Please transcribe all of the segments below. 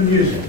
Music.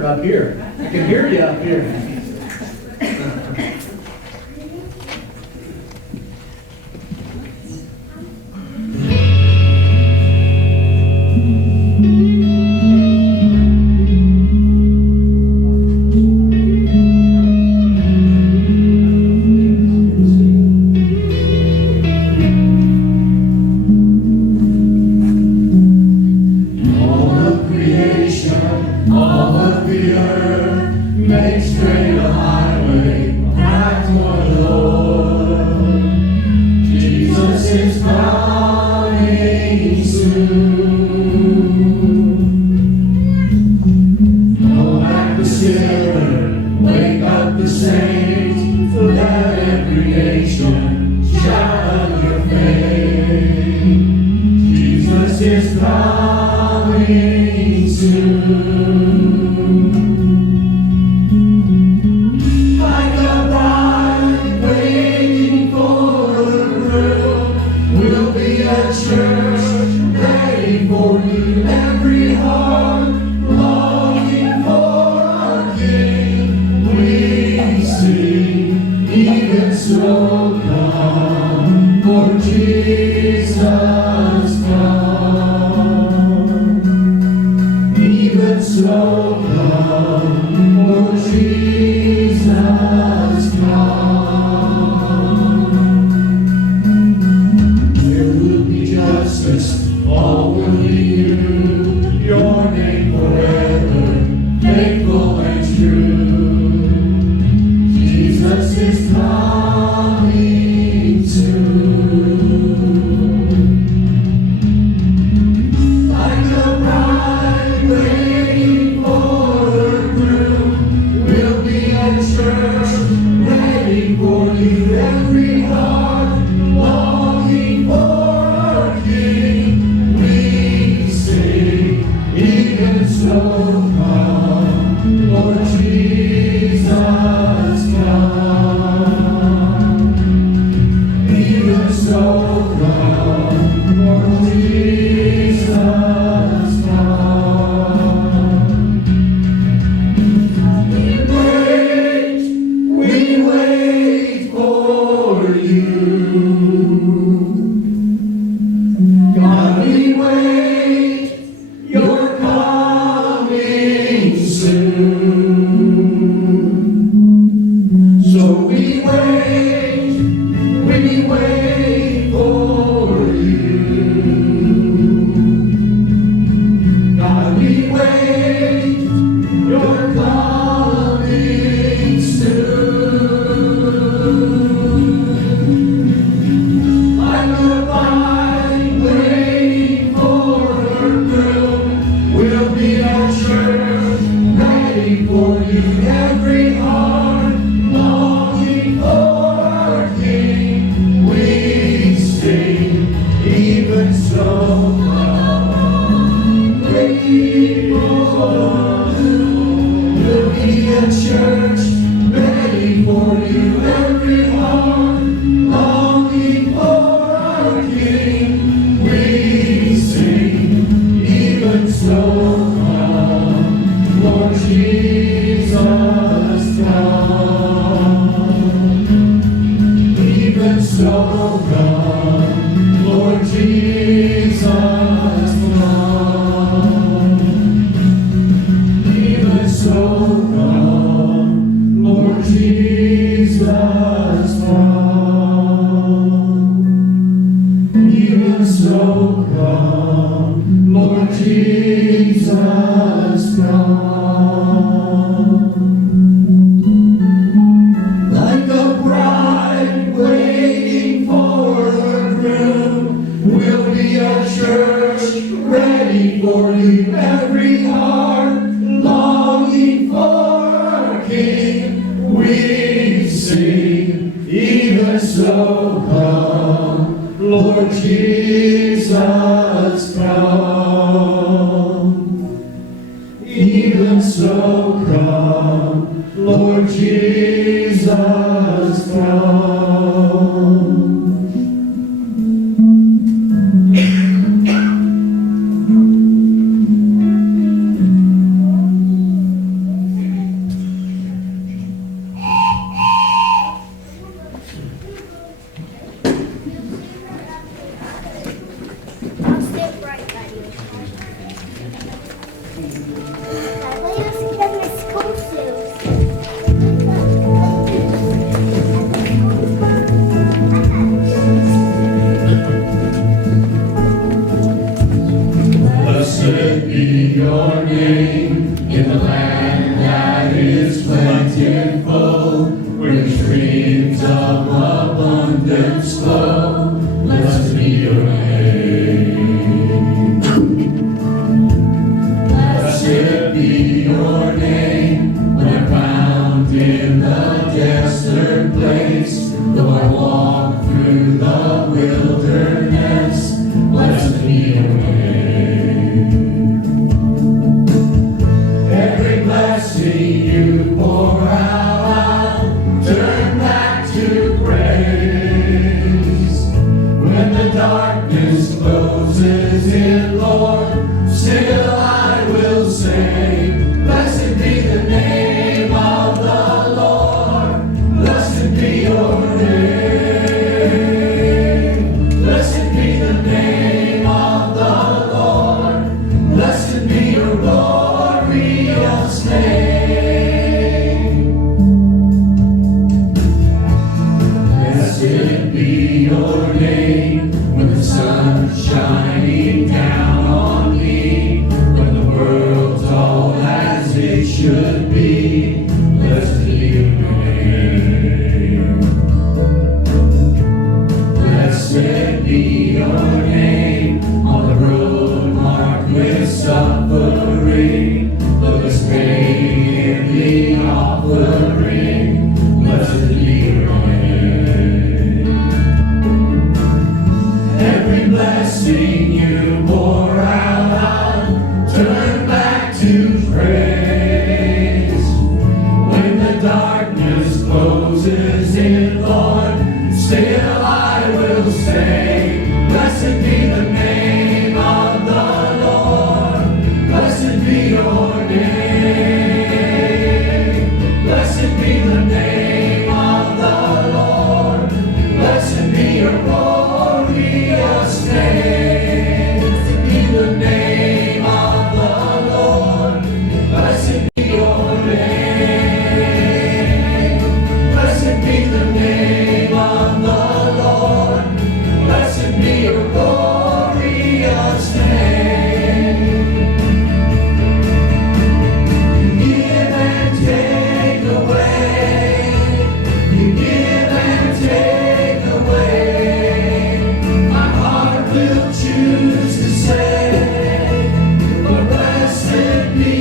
Up here. I can hear you up here. So come, Lord Jesus. come. Even so come, Lord Jesus, come. There will be justice, all will be you, your name forever, faithful and true. Jesus is coming soon. Like a bride waiting for her groom, we'll be at church, ready for you. Every heart longing for our King, we sing, even so come, Lord Jesus, come. Even so come, Lord Jesus, come. We wait for you. God, we wait, you're coming soon. So we wait for you. God, we wait, you're coming soon. Like a vine waiting for her groom, we'll be at church, ready for you. Every heart longing for our King, we sing, even so come, waiting for you. We'll be at church, ready for you. Every heart longing for our King, we sing, even so come, Lord Jesus, come. Even so come, Lord Jesus, come. Even so come, Lord Jesus, come. Even so come, Lord Jesus, come. Like a bride waiting for her groom, we'll be at church, ready for you. Every heart longing for our King, we sing, even so come, Lord Jesus, come. Even so come, Lord Jesus, come. I'll sit right by you. Let's get my school shoes. Blessed be your name in the land that is plentiful, where streams of abundance flow. Blessed be your name. Blessed be your name when I'm found in the desert place, though I walk through the wilderness. Blessed be your name. Every blessing you pour out, I'll turn back to praise. When the darkness closes in, Lord, still I will say, blessed be the name of the Lord. Blessed be your name. Blessed be the name blessing you pour out, turn back to praise. When the darkness closes in, Lord, still I will say, blessed be the name of the Lord, blessed be your name, blessed be the name of the Lord, blessed be your glorious name, blessed be the name of the Lord, blessed be your name, blessed be the name of the Lord, blessed be your glorious name. You give and take away, you give and take away. My heart will choose to say, Lord, blessed be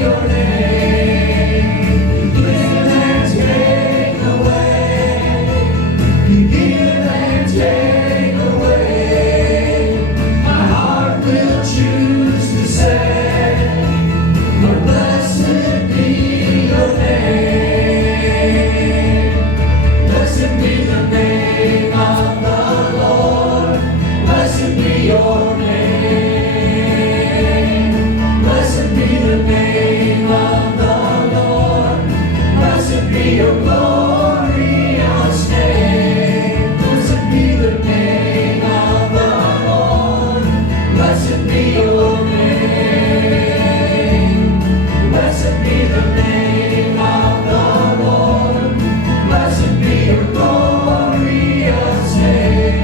your name. You give and take away, you give and take away. My heart will choose to say, Lord, blessed be your name. Blessed be the name of the Lord, blessed be your name. Blessed be the name of the Lord, blessed be your glorious name. Blessed be the name of the Lord, blessed be your name. Blessed be the name of the Lord, blessed be your glorious name.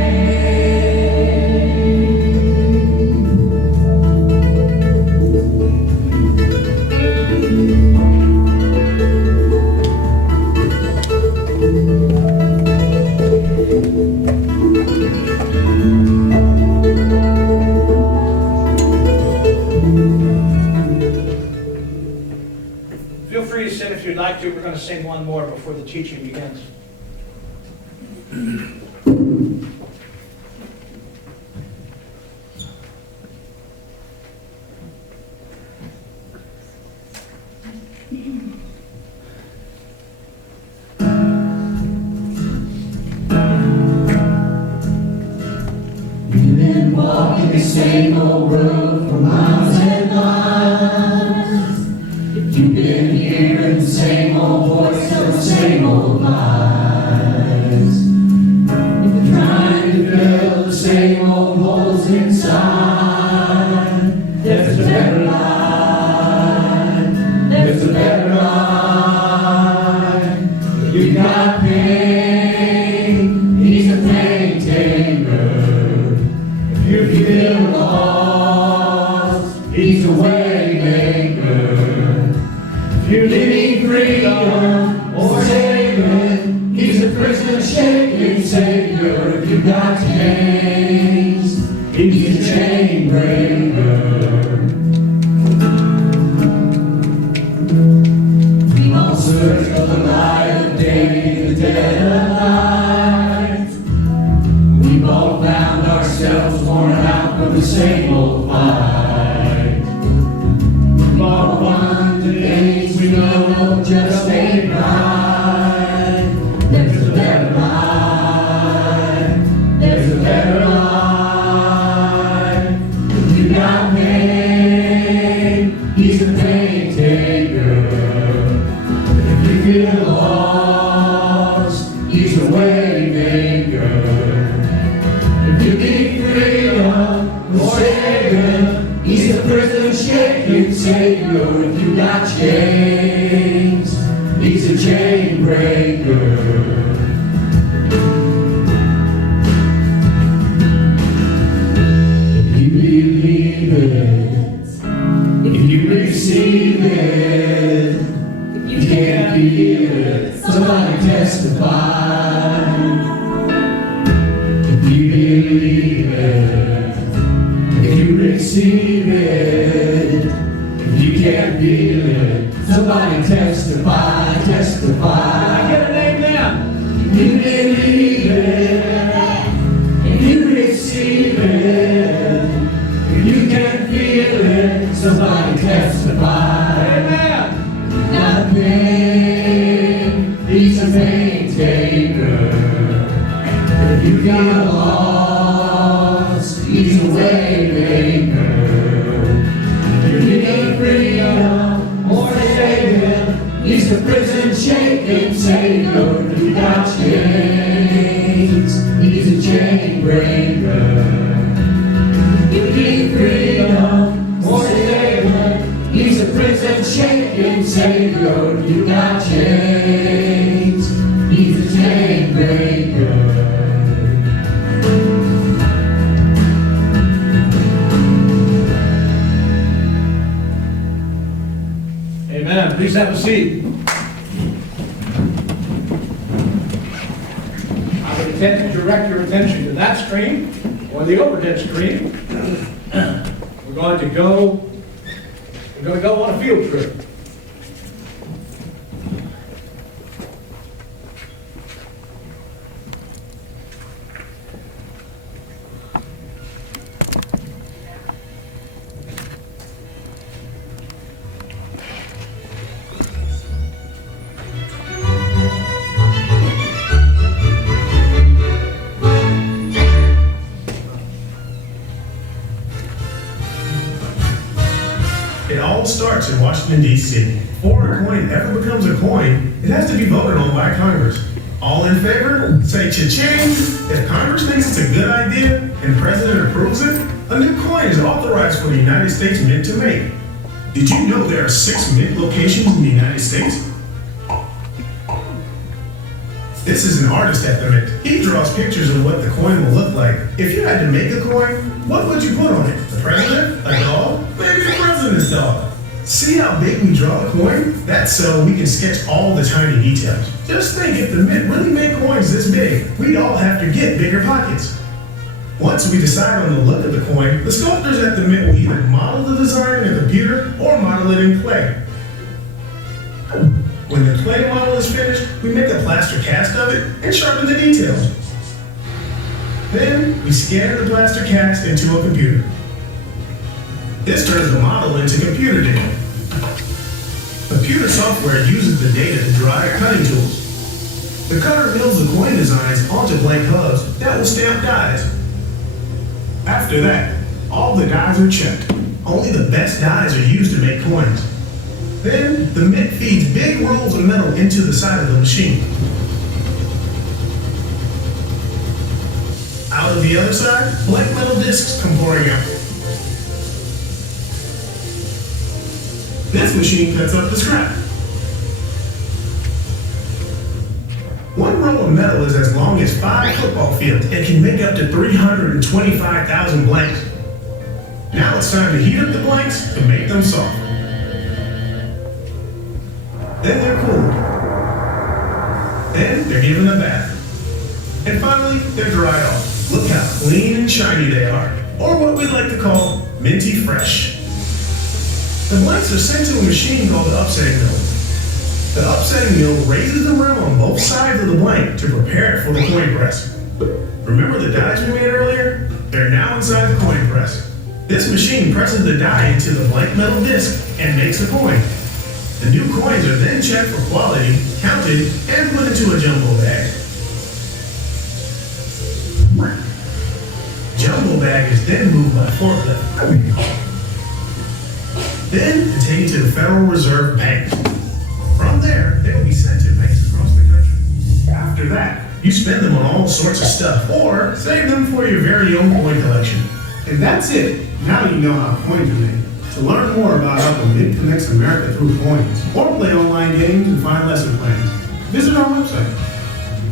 Feel free to sit if you'd like to. We're going to sing one more before the teaching begins. You've been walking the same old road for miles and miles. You've been hearing the same old voice of the same old lies. You're trying to fill the same old holes inside. There's a better life. There's a better life. You got pain. He's a pain taker. If you feel lost, he's a way maker. If you're living freedom or saving, he's a prison shaking savior. If you've got chains, he's a chain breaker. We've all searched for the light of day, the dead of night. We've all found ourselves worn out from the same old fight. We've all won the days we know just ain't right. There's a better life. There's a better life. If you got pain, he's a pain taker. If you feel lost, he's a way maker. If you need freedom or saving, he's a prison shaking savior. If you got chains, he's a chain breaker. If you believe it, if you receive it, if you can't feel it, somebody testify. If you believe it, if you receive it, if you can't feel it, somebody testify, testify. Can I get an amen? If you believe it, if you receive it, somebody testify. Amen. Nothing, he's a maintainer. If you got lost, he's a way maker. If you need freedom or saving, he's the prison shaking savior. If you got chains, he's a chain breaker. If you need freedom or saving, he's a prison shaking savior. If you got chains, he's a chain breaker. Amen. Please have a seat. I would intend to direct your attention to that screen or the overhead screen. We're going to go on a field trip. It all starts in Washington, D.C. Before a coin ever becomes a coin, it has to be voted on by Congress. All in favor? Say cha-ching. If Congress thinks it's a good idea and the President approves it, a new coin is authorized for the United States Mint to make. Did you know there are 6 mint locations in the United States? This is an artist at the Mint. He draws pictures of what the coin will look like. If you had to make a coin, what would you put on it? The president? A dog? Maybe the president's dog. See how big we draw the coin? That's so we can sketch all the tiny details. Just think, if the Mint really made coins this big, we'd all have to get bigger pockets. Once we decide on the look of the coin, the sculptors at the Mint will either model the design in a computer or model it in clay. When the clay model is finished, we make a plaster cast of it and sharpen the details. Then we scan the plaster cast into a computer. This turns the model into computer data. Computer software uses the data to draw our cutting tools. The cutter mills the coin designs onto blank hubs that will stamp dies. After that, all the dies are checked. Only the best dies are used to make coins. Then, the Mint feeds big rolls of metal into the side of the machine. Out of the other side, blank metal discs come pouring out. This machine cuts up the scrap. One roll of metal is as long as 5 football fields and can make up to 325,000 blanks. Now it's time to heat up the blanks to make them soft. Then they're cooled. Then they're given a bath. And finally, they're dried off. Look how clean and shiny they are, or what we like to call minty fresh. The blanks are sent to a machine called the upsetting mill. The upsetting mill raises the rim on both sides of the blank to prepare it for the coin press. Remember the dies we made earlier? They're now inside the coin press. This machine presses the die into the blank metal disc and makes a coin. The new coins are then checked for quality, counted, and put into a jumbo bag. Jumbo bag is then moved by forklift. Then taken to the Federal Reserve Bank. From there, they will be sent to banks across the country. After that, you spend them on all sorts of stuff, or save them for your very own coin collection. And that's it. Now you know how coins are made. To learn more about how the Mint connects America through coins, or play online games and find lesson plans, visit our website.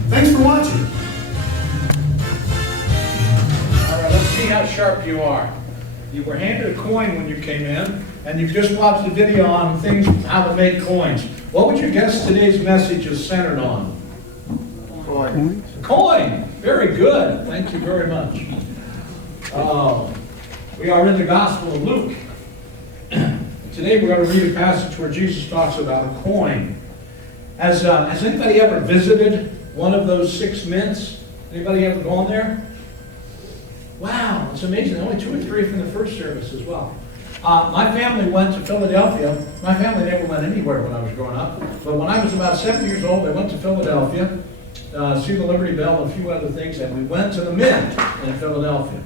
Thanks for watching. All right, let's see how sharp you are. You were handed a coin when you came in, and you've just watched a video on things, how to make coins. What would you guess today's message is centered on? Coin. Coin. Very good. Thank you very much. We are in the Gospel of Luke. Today we're going to read a passage where Jesus talks about a coin. Has anybody ever visited one of those 6 mints? Anybody ever gone there? Wow, it's amazing. Only 2 or 3 from the first service as well. My family went to Philadelphia. My family never went anywhere when I was growing up. But when I was about 7 years old, they went to Philadelphia, see the Liberty Bell and a few other things, and we went to the Mint in Philadelphia.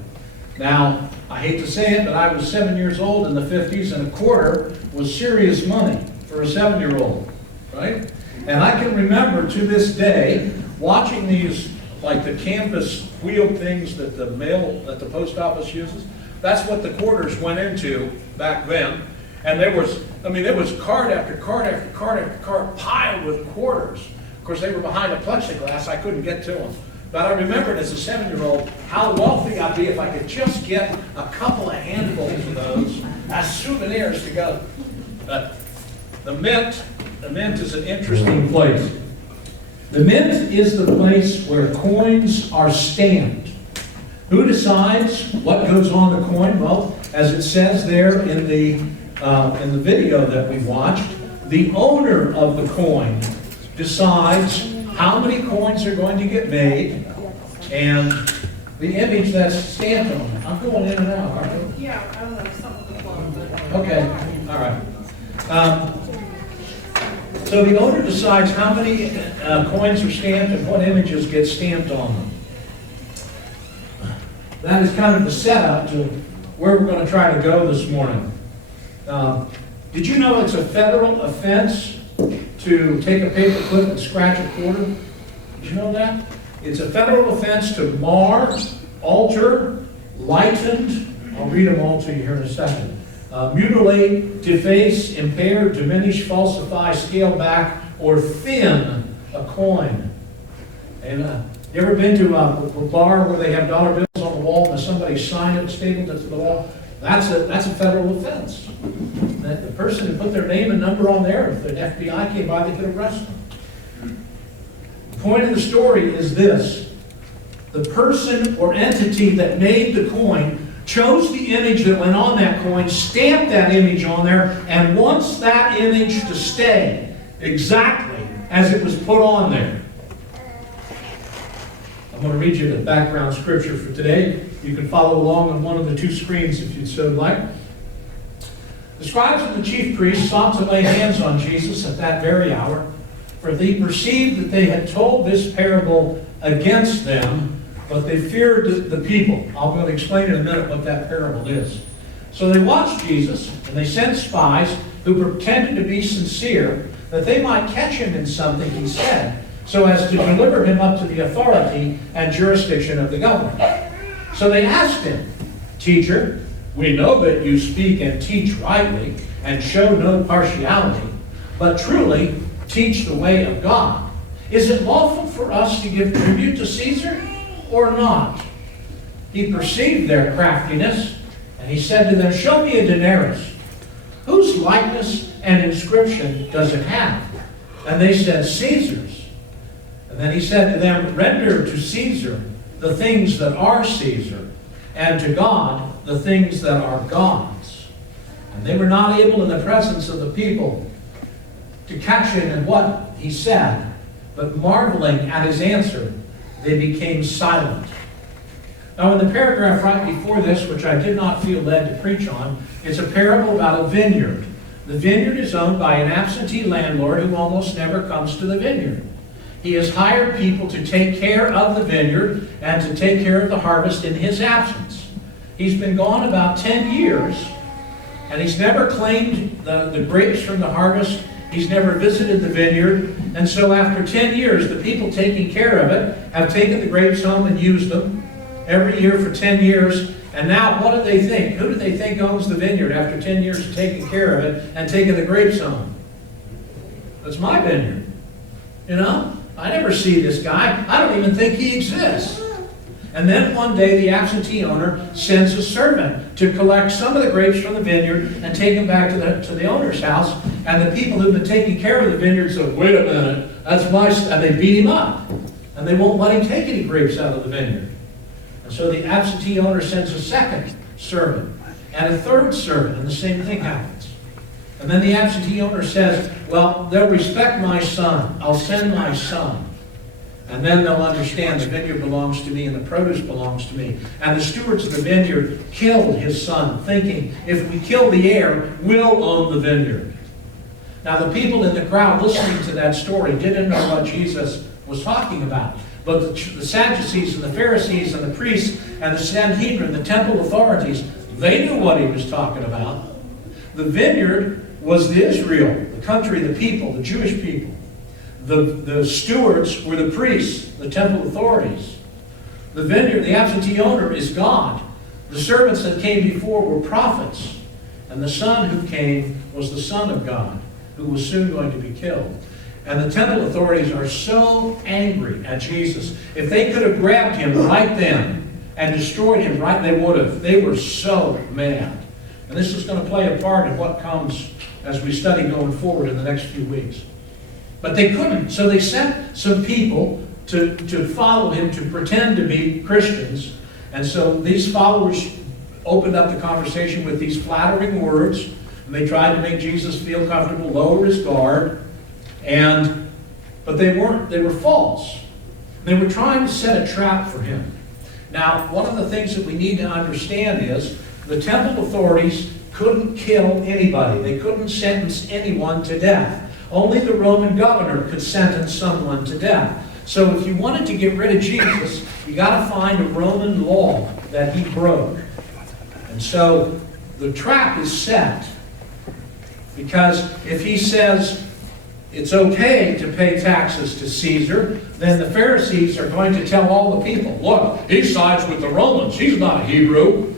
Now, I hate to say it, but I was 7 years old in the 50s, and a quarter was serious money for a 7-year-old, right? And I can remember to this day watching these, like the canvas wheeled things that the post office uses. That's what the quarters went into back then. And there was card after card after card after card piled with quarters. Of course, they were behind a plexiglass. I couldn't get to them. But I remembered as a 7-year-old how wealthy I'd be if I could just get a couple of handfuls of those as souvenirs to go. But the Mint is an interesting place. The Mint is the place where coins are stamped. Who decides what goes on the coin? Well, as it says there in the video that we watched, the owner of the coin decides how many coins are going to get made and the image that's stamped on it. I'm going in and out, aren't I? Yeah, I don't know, something with the phone, but. Okay, all right. So the owner decides how many coins are stamped and what images get stamped on them. That is kind of the setup to where we're going to try to go this morning. Did you know it's a federal offense to take a paper clip and scratch a quarter? Did you know that? It's a federal offense to mar, alter, lighten, I'll read them all to you here in a second. Mutilate, deface, impair, diminish, falsify, scale back, or thin a coin. And you ever been to a bar where they have dollar bills on the wall and somebody signed it and stapled it to the wall? That's a federal offense. The person who put their name and number on there, if the FBI came by, they could arrest them. The point of the story is this. The person or entity that made the coin chose the image that went on that coin, stamped that image on there, and wants that image to stay exactly as it was put on there. I'm going to read you the background scripture for today. You can follow along on one of the two screens if you'd so like. The scribes and the chief priests sought to lay hands on Jesus at that very hour, for they perceived that they had told this parable against them, but they feared the people. I'm going to explain in a minute what that parable is. So they watched Jesus, and they sent spies who pretended to be sincere, that they might catch him in something he said, so as to deliver him up to the authority and jurisdiction of the governor. So they asked him, "Teacher, we know that you speak and teach rightly, and show no partiality, but truly teach the way of God. Is it lawful for us to give tribute to Caesar, or not?" He perceived their craftiness, and he said to them, "Show me a denarius. Whose likeness and inscription does it have?" And they said, "Caesar's." And then he said to them, "Render to Caesar the things that are Caesar, and to God the things that are God's." And they were not able in the presence of the people to catch him in what he said, but marveling at his answer, they became silent. Now in the paragraph right before this, which I did not feel led to preach on, it's a parable about a vineyard. The vineyard is owned by an absentee landlord who almost never comes to the vineyard. He has hired people to take care of the vineyard and to take care of the harvest in his absence. He's been gone about 10 years, and he's never claimed the grapes from the harvest. He's never visited the vineyard. And so after 10 years, the people taking care of it have taken the grapes home and used them every year for 10 years. And now what do they think? Who do they think owns the vineyard after 10 years of taking care of it and taking the grapes home? It's my vineyard. You know? I never see this guy. I don't even think he exists. And then one day the absentee owner sends a servant to collect some of the grapes from the vineyard and take them back to the owner's house. And the people who've been taking care of the vineyard said, "Wait a minute, that's my," and they beat him up. And they won't let him take any grapes out of the vineyard. And so the absentee owner sends a second servant and a third servant, and the same thing happens. And then the absentee owner says, "Well, they'll respect my son. I'll send my son." And then they'll understand the vineyard belongs to me and the produce belongs to me. And the stewards of the vineyard killed his son, thinking, if we kill the heir, we'll own the vineyard. Now the people in the crowd listening to that story didn't know what Jesus was talking about. But the Sadducees and the Pharisees and the priests and the Sanhedrin, the temple authorities, they knew what he was talking about. The vineyard was the Israel, the country, the people, the Jewish people. The stewards were the priests, the temple authorities. The vineyard, the absentee owner, is God. The servants that came before were prophets. And the son who came was the Son of God, who was soon going to be killed. And the temple authorities are so angry at Jesus. If they could have grabbed him right then and destroyed him right, they would have. They were so mad. And this is going to play a part in what comes as we study going forward in the next few weeks. But they couldn't. So they sent some people to follow him, to pretend to be Christians. And so these followers opened up the conversation with these flattering words. And they tried to make Jesus feel comfortable, lower his guard. But they weren't. They were false. They were trying to set a trap for him. Now, one of the things that we need to understand is the temple authorities couldn't kill anybody. They couldn't sentence anyone to death. Only the Roman governor could sentence someone to death. So if you wanted to get rid of Jesus, you got to find a Roman law that he broke. And so the trap is set. Because if he says it's okay to pay taxes to Caesar, then the Pharisees are going to tell all the people, look, he sides with the Romans. He's not a Hebrew.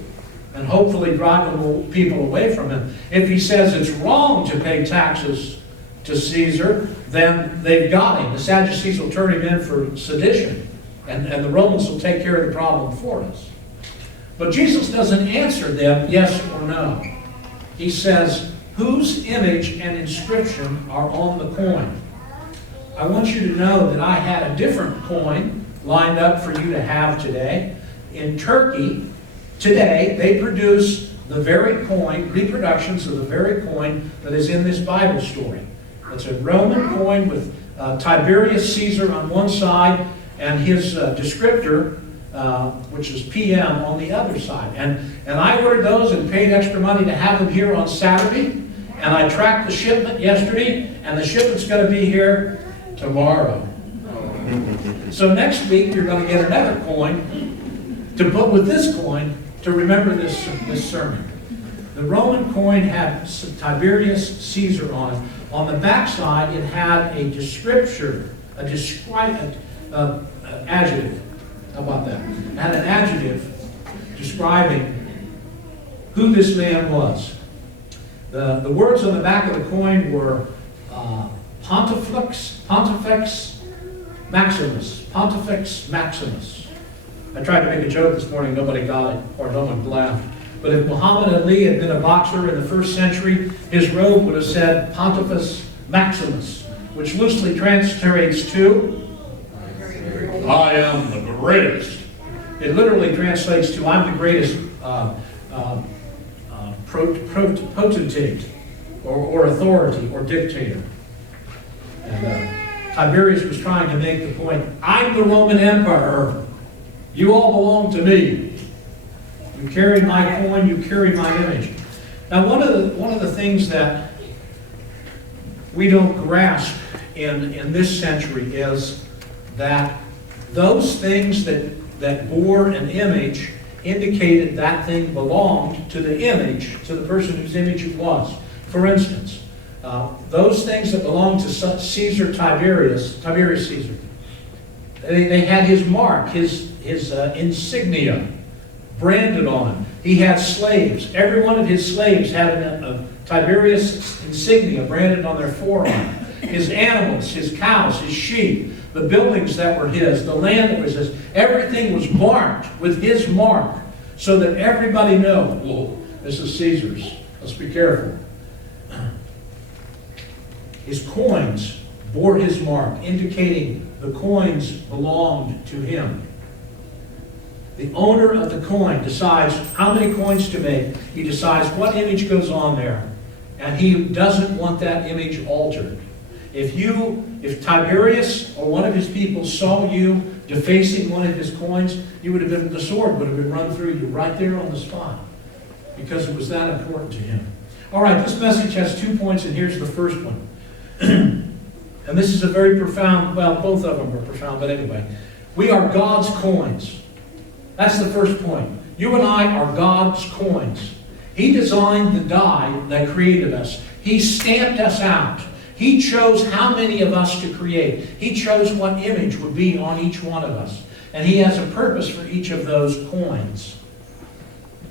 And hopefully drive people away from him. If he says it's wrong to pay taxes to Caesar, then they've got him. The Sadducees will turn him in for sedition. And the Romans will take care of the problem for us. But Jesus doesn't answer them yes or no. He says, whose image and inscription are on the coin? I want you to know that I had a different coin lined up for you to have today. In Turkey, today, they produce the very coin, reproductions of the very coin that is in this Bible story. It's a Roman coin with Tiberius Caesar on one side and his descriptor, which is PM, on the other side. And I ordered those and paid extra money to have them here on Saturday. And I tracked the shipment yesterday, and the shipment's going to be here tomorrow. So next week, you're going to get another coin to put with this coin to remember this sermon. The Roman coin had Tiberius Caesar on it. On the back side, it had a descriptor, adjective. How about that? It had an adjective describing who this man was. The words on the back of the coin were Pontifex Maximus. Pontifex Maximus. I tried to make a joke this morning, nobody got it, or no one laughed. But if Muhammad Ali had been a boxer in the first century, his robe would have said Pontifex Maximus, which loosely translates to, I am the greatest. It literally translates to, I'm the greatest potentate, or authority, or dictator. And Tiberius was trying to make the point, I'm the Roman Emperor. You all belong to me. You carry my coin, you carry my image. Now, one of the things that we don't grasp in this century is that those things that bore an image indicated that thing belonged to the image, to the person whose image it was. For instance, those things that belonged to Caesar Tiberius Caesar, they had his mark, his insignia branded on him. He had slaves. Every one of his slaves had a Tiberius insignia branded on their forearm. His animals, his cows, his sheep, the buildings that were his, the land that was his, everything was marked with his mark so that everybody knew, whoa, this is Caesar's. Let's be careful. His coins bore his mark, indicating the coins belonged to him. The owner of the coin decides how many coins to make. He decides what image goes on there. And he doesn't want that image altered. If Tiberius or one of his people saw you defacing one of his coins, the sword would have been run through you right there on the spot, because it was that important to him. All right, this message has 2 points, and here's the first one. And this is a very profound, well, both of them are profound, but anyway. We are God's coins. That's the first point. You and I are God's coins. He designed the die that created us. He stamped us out. He chose how many of us to create. He chose what image would be on each one of us. And He has a purpose for each of those coins.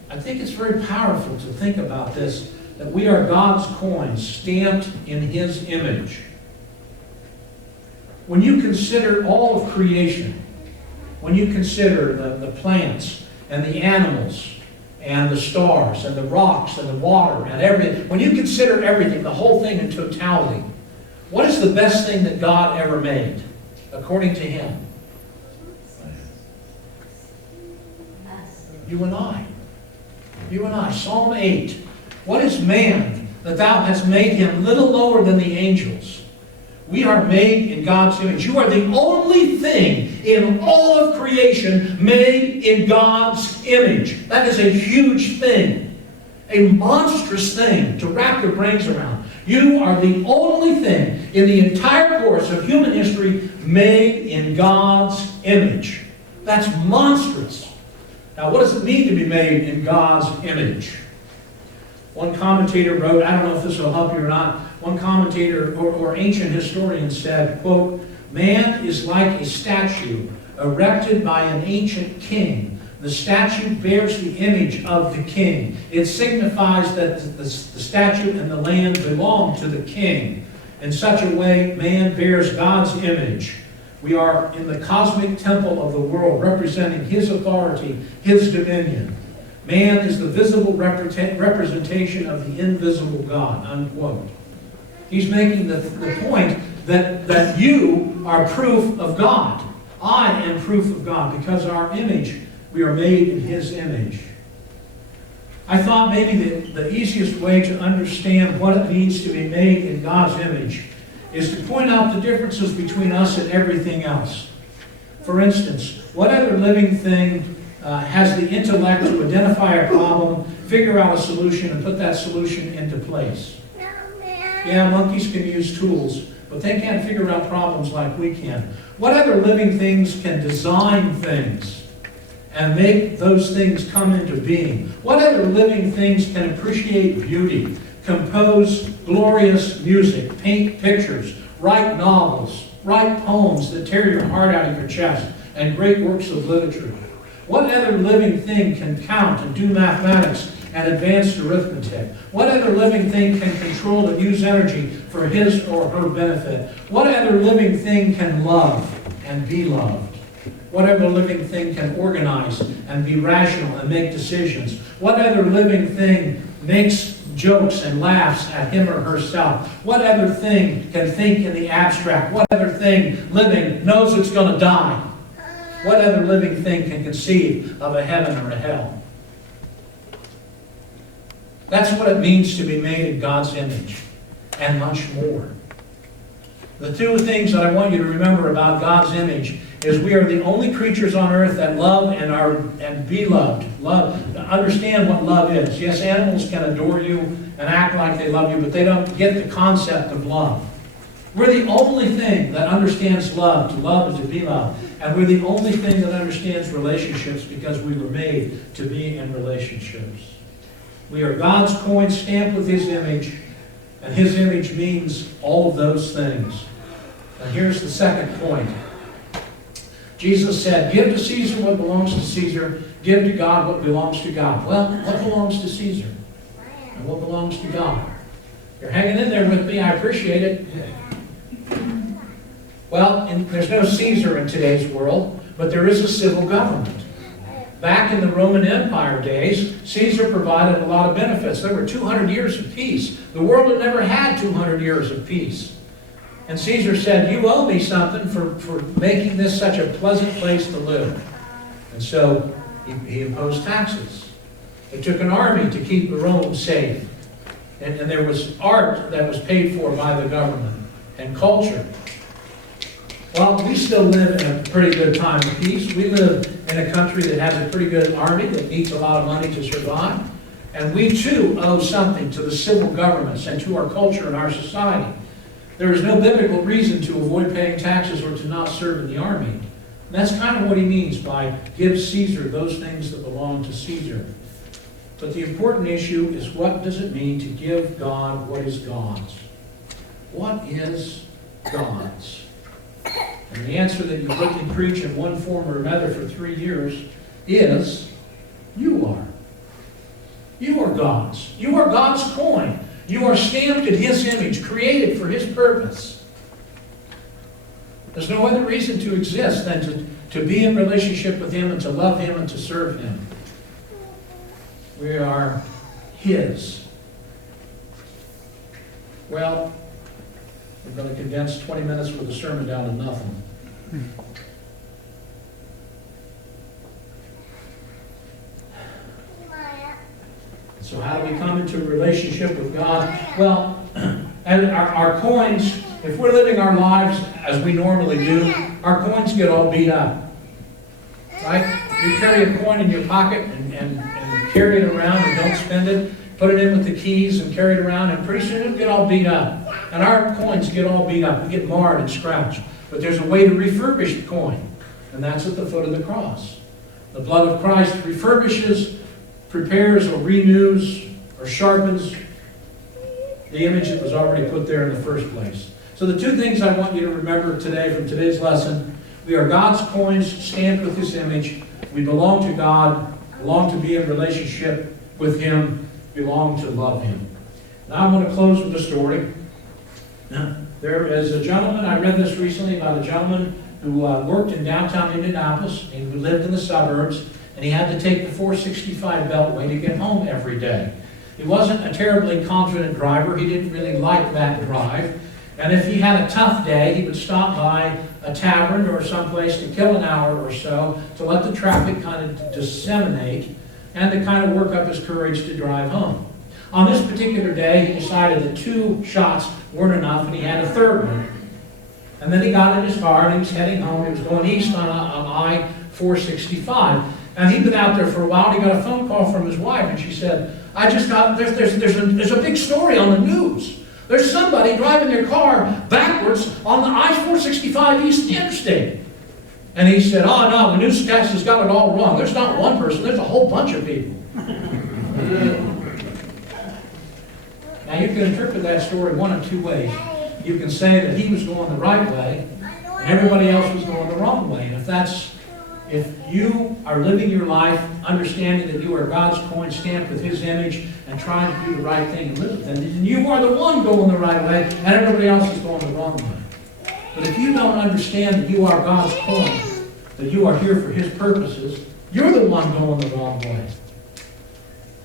I think it's very powerful to think about this, that we are God's coins, stamped in His image. When you consider all of creation, when you consider the plants and the animals and the stars and the rocks and the water and everything, when you consider everything, the whole thing in totality, what is the best thing that God ever made, according to Him? You and I. You and I. Psalm 8. What is man that thou hast made him little lower than the angels? We are made in God's image. You are the only thing in all of creation made in God's image. That is a huge thing. A monstrous thing to wrap your brains around. You are the only thing in the entire course of human history made in God's image. That's monstrous. Now, what does it mean to be made in God's image? One commentator wrote, I don't know if this will help you or not, one commentator or ancient historian said, quote, "Man is like a statue erected by an ancient king. The statue bears the image of the king. It signifies that the statue and the land belong to the king. In such a way, man bears God's image. We are in the cosmic temple of the world, representing His authority, His dominion. Man is the visible representation of the invisible God," unquote. He's making the point that you are proof of God. I am proof of God, because our image, we are made in His image. I thought maybe the easiest way to understand what it means to be made in God's image is to point out the differences between us and everything else. For instance, what other living thing has the intellect to identify a problem, figure out a solution, and put that solution into place? Yeah, monkeys can use tools, but they can't figure out problems like we can. What other living things can design things and make those things come into being? What other living things can appreciate beauty, compose glorious music, paint pictures, write novels, write poems that tear your heart out of your chest, and great works of literature? What other living thing can count and do mathematics and advanced arithmetic? What other living thing can control and use energy for his or her benefit? What other living thing can love and be loved? What other living thing can organize and be rational and make decisions? What other living thing makes jokes and laughs at him or herself? What other thing can think in the abstract? What other thing living knows it's going to die? What other living thing can conceive of a heaven or a hell? That's what it means to be made in God's image, and much more. The two things that I want you to remember about God's image is we are the only creatures on earth that love and be loved. Understand what love is. Yes, animals can adore you and act like they love you, but they don't get the concept of love. We're the only thing that understands love, to love and to be loved. And we're the only thing that understands relationships, because we were made to be in relationships. We are God's coin stamped with His image, and His image means all of those things. And here's the second point. Jesus said, "Give to Caesar what belongs to Caesar, give to God what belongs to God." Well, what belongs to Caesar? And what belongs to God? You're hanging in there with me, I appreciate it. Well, there's no Caesar in today's world, but there is a civil government. Back in the Roman Empire days, Caesar provided a lot of benefits. There were 200 years of peace. The world had never had 200 years of peace. And Caesar said, "You owe me something for making this such a pleasant place to live." And so he imposed taxes. It took an army to keep Rome safe. And there was art that was paid for by the government. and culture. Well, we still live in a pretty good time of peace. We live in a country that has a pretty good army that needs a lot of money to survive. And we too owe something to the civil governments and to our culture and our society. There is no biblical reason to avoid paying taxes or to not serve in the army. And that's kind of what he means by give Caesar those things that belong to Caesar. But the important issue is, what does it mean to give God what is God's? What is God's? And the answer that you've heard me preach in one form or another for 3 years is, you are. You are God's. You are God's coin. You are stamped in His image, created for His purpose. There's no other reason to exist than to be in relationship with Him and to love Him and to serve Him. We are His. Well, we're going to condense 20 minutes with a sermon down to nothing. So how do we come into a relationship with God? Well, and our coins, if we're living our lives as we normally do, our coins get all beat up. Right? You carry a coin in your pocket and carry it around and don't spend it. Put it in with the keys and carry it around, and pretty soon it'll get all beat up. And our coins get all beat up. We get marred and scratched. But there's a way to refurbish the coin, and that's at the foot of the cross. The blood of Christ refurbishes, prepares, or renews, or sharpens the image that was already put there in the first place. So the two things I want you to remember today from today's lesson: we are God's coins stamped with His image. We belong to God, belong to be in relationship with Him, belong to love Him. Now I'm going to close with a story. Now, there is a gentleman, I read this recently about a gentleman who worked in downtown Indianapolis and who lived in the suburbs, and he had to take the 465 Beltway to get home every day. He wasn't a terribly confident driver. He didn't really like that drive. And if he had a tough day, he would stop by a tavern or someplace to kill an hour or so to let the traffic kind of disseminate and to kind of work up his courage to drive home. On this particular day, he decided that 2 shots weren't enough, and he had a third one. And then he got in his car, and he was heading home. He was going east on I-465. And he'd been out there for a while, and he got a phone call from his wife, and she said, I just got, there's a big story on the news. There's somebody driving their car backwards on the I-465 East Interstate. And he said, oh no, the newscast has got it all wrong. There's not one person, there's a whole bunch of people. Now you can interpret that story one of 2 ways. You can say that he was going the right way, and everybody else was going the wrong way. And if you are living your life understanding that you are God's coin stamped with His image and trying to do the right thing and live with it, then you are the one going the right way and everybody else is going the wrong way. But if you don't understand that you are God's coin, that you are here for His purposes, you're the one going the wrong way.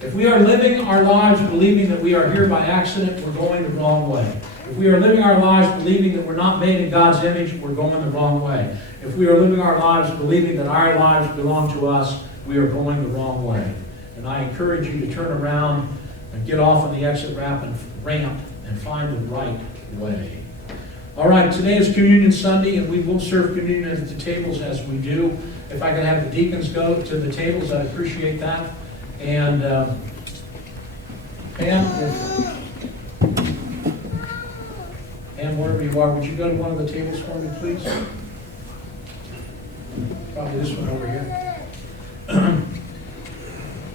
If we are living our lives believing that we are here by accident, we're going the wrong way. If we are living our lives believing that we're not made in God's image, we're going the wrong way. If we are living our lives believing that our lives belong to us, we are going the wrong way. And I encourage you to turn around and get off on the exit ramp and find the right way. All right, today is Communion Sunday, and we will serve communion at the tables as we do. If I could have the deacons go to the tables, I'd appreciate that. And Pam, wherever you are, would you go to one of the tables for me, please? Probably this one over here.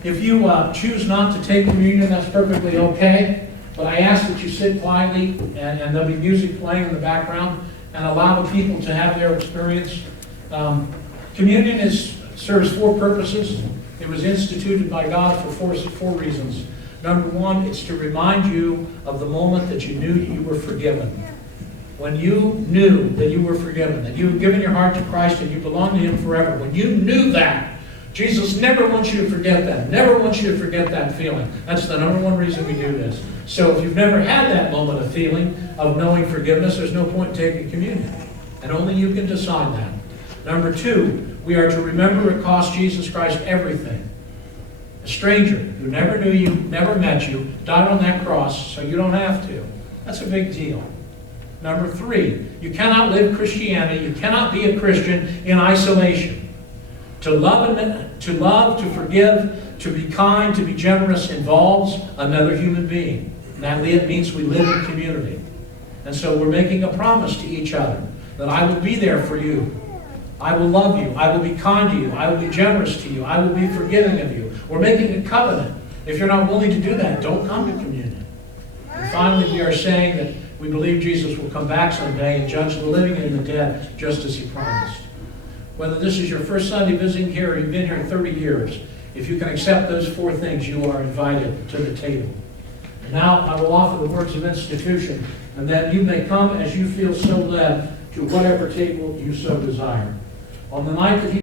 If you choose not to take communion, that's perfectly okay. But I ask that you sit quietly, and there'll be music playing in the background, and allow the people to have their experience. Communion serves 4 purposes. It was instituted by God for four reasons. Number 1, it's to remind you of the moment that you knew you were forgiven. When you knew that you were forgiven, that you had given your heart to Christ and you belong to Him forever, when you knew that, Jesus never wants you to forget that. Never wants you to forget that feeling. That's the number 1 reason we do this. So if you've never had that moment of feeling, of knowing forgiveness, there's no point in taking communion. And only you can decide that. Number 2, we are to remember it cost Jesus Christ everything. A stranger who never knew you, never met you, died on that cross so you don't have to. That's a big deal. Number 3, you cannot live Christianity, you cannot be a Christian in isolation. To love, to forgive, to be kind, to be generous involves another human being. And that means we live in community. And so we're making a promise to each other that I will be there for you. I will love you. I will be kind to you. I will be generous to you. I will be forgiving of you. We're making a covenant. If you're not willing to do that, don't come to communion. And finally, we are saying that we believe Jesus will come back someday and judge the living and the dead just as he promised. Whether this is your first Sunday visiting here or you've been here 30 years, if you can accept those 4 things, you are invited to the table. And now I will offer the words of institution, and then you may come as you feel so led to whatever table you so desire. On the night that he